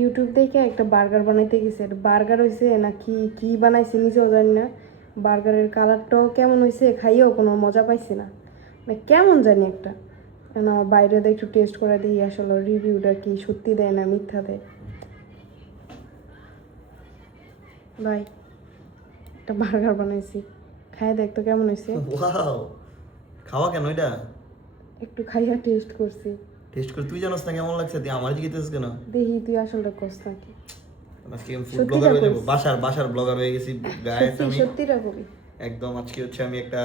YouTube থেকে একটা burger বানাইতে গেছে, বার্গার হয়েছে না কি কি বানাইছে নিজেও জানি না। বার্গারের কালারটাও কেমন হয়েছে, খাইয়েও কোনো মজা পাইছি না, মানে কেমন জানি একটা। না বাইরে দিয়ে একটু টেস্ট করে দিই আসলে রিভিউটা কি সত্যি দেয় না মিথ্যা দেয়। ভাই একটা বার্গার বানাইছি, খাই দেখ তো কেমন হয়েছে। ওয়াও, খাওয়া কেন এটা? একটু খাইয়া টেস্ট করছি। টেস্ট করে তুই জানোস না কেমন লাগছে, তুই আমার দিকে তেজ কেন? দেখি তুই আসলে কস নাকি। আজকে আমি ফুড সত্যিটা ব্লগার হয়ে যাবো, কইস। বাসার ব্লগার হয়ে গেছি গাইস। আমি সত্যিটা কবি। একদম আজকে হচ্ছে আমি একটা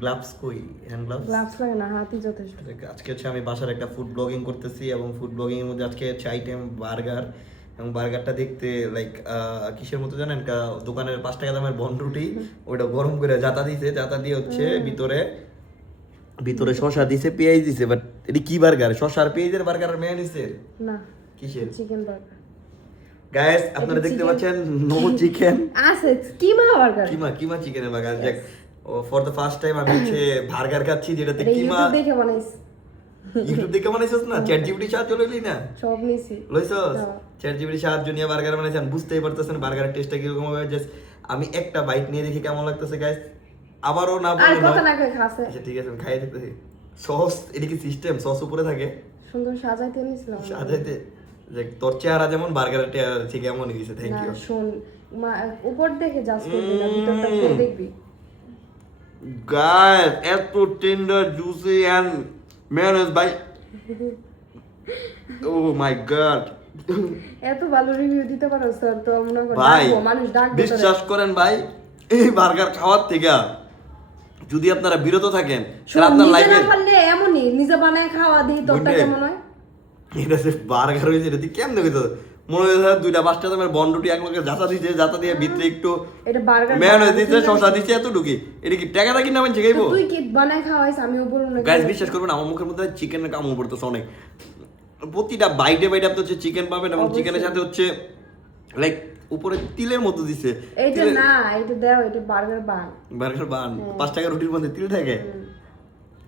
গ্লাভস কই, হ্যান্ড গ্লাভস। গ্লাভস লাগে না, হাতই যথেষ্ট। আজকে হচ্ছে আমি বাসার একটা ফুড ব্লগিং করতেছি এবং ফুড ব্লগিং এর মধ্যে আজকে হচ্ছে আইটেম বার্গার। এবং বার্গারটা দেখতে লাইক কিসের মতো জানেন, দোকানের 5 টাকা দামের বনরুটি, ওটা গরম করে জাতা দিছে, জাতা দিয়ে হচ্ছে ভিতরে শসা দিছে, পেঁয়াজ দিছে। বাট এটা কি বার্গার? শসা আর পেঁয়াজের বার্গার আর মেয়োনিজের? না, কিসের? Chicken burger. গাইস আপনারা দেখতে পাচ্ছেন নো চিকেন, আছে কিমা বার্গার। কিমা চিকেনের বার্গার। দেখ ফর দ্য ফার্স্ট টাইম আমি হচ্ছে বার্গার খাচ্ছি যেটাতে এটা কিমা। ইউটিউব দেখে বানাইছি। ইউটিউব দেখে বানাইছস না? চ্যাট জিপিটি সাহায্য লইলি না? সব নিছি। লইছস? হ্যাঁ। চ্যাট জিপিটি সাহায্য নিয়ে বার্গার বানাইছেন, বুঝতেই পারতেছেন বার্গারের টেস্টটা কিরকম হবে। জাস্ট আমি একটা বাইট নিয়ে দেখি কেমন লাগতেছে গাইস। আবারও না আর বললে কথা নয়। না কই খাসে। আচ্ছা ঠিক আছে, আমি খাইয়ে দেখতেছি। সস, এটা কি সিস্টেম? সস উপরে থাকে সুন্দর সাজাইতে নিছিলাম। সাজাইতে। যে তোর চেহারা যেমন বার্গারের চেহারা ঠিক এমনই গেছে। থ্যাংক না ইউ। শুন, উপর দেখে জাজ করবি না, ভিতরটা খেয়ে দেখবি। গাইস এত টেন্ডার জুসি এন্ড মেয়োনিজ বাই, ও মাই গড। এত ভালো রিভিউ দিতে পারো স্যার, তো মনে কর ভাই ডাকবো, মানুষ ডাকবে তোরে। বিশ্বাস করেন ভাই, এই বার্গার খাওয়ার থেকে যদি আপনারা বিরত থাকেন শোন, তাহলে আপনার নিজে লাইফে না পারলে এমনই নিজে বানায় খাওয়া দিই, তোরটা বুঝলে? কেমন হয়? এটা যে বার্গার হয়েছে এটা তুই কেমন দেখেছ? মনে হয় 2টা 5টা দামের বনরুটি এক লগে জাতা দিছে, জাতা দিয়ে ভিতরে একটু এটা বার্গার মেয়োনিজ দিছে, শসা দিছে, এত ঢুকি। এটা কি টাকাটা কি নামেন শিখাইবো? তুই কি বানায় খাওয়াইছ? আমিও বলবো না। গাইস বিশ্বাস করবেন আমার মুখের মধ্যে চিকেনের কামড় পড়তেছে অনেক। প্রতিটা বাইটে বাইটে আপনি হচ্ছে চিকেন পাবেন এবং চিকেনের সাথে হচ্ছে লাইক উপরে তিলের মতো দিছে। এইটা না, এটা দাও, এটা বার্গার বান। বার্গার বান 5 টাকা রুটির মধ্যে তিল থাকে।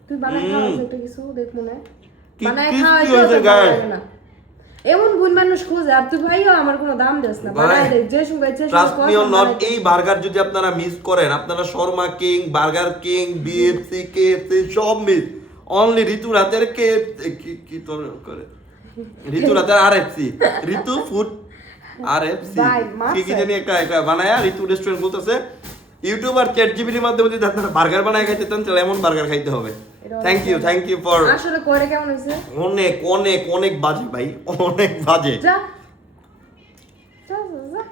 তুই বানায় খাওয়াইছ একটা কিছু দেখ মনে কি বানায় crispy খাওয়াইছ হয়েছে তো guys। ভালো লাগে না। এমন বুন মানুষ খোঁজে, আর তুই ভাইও আমার কোনো দাম দিস না, বানায় দে যে সময় যে ট্রাস্ট মি অর নট, সময়। এই বার্গার যদি আপনারা মিস করেন, আপনারা Sharma king, burger king, BFC, KFC সব মিস। অনলি ঋতু রাতের কে কি তোর করে ঋতু রাতের আরএফসি, ঋতু ফুড আরএফসি ভাই, মাছ কি জানি একটা বানায়া ঋতু রেস্টুরেন্ট বলতেছে। ইউটিউব আর চ্যাট জিপিটির মাধ্যমে যদি আপনারা বার্গার বানায় খাইতে চান তাহলে এমন বার্গার খাইতে হবে। Thank you for. আসলে করে কেমন হইছে? অনেক অনেক অনেক বাজে ভাই, অনেক বাজে। যা যা যা, যা।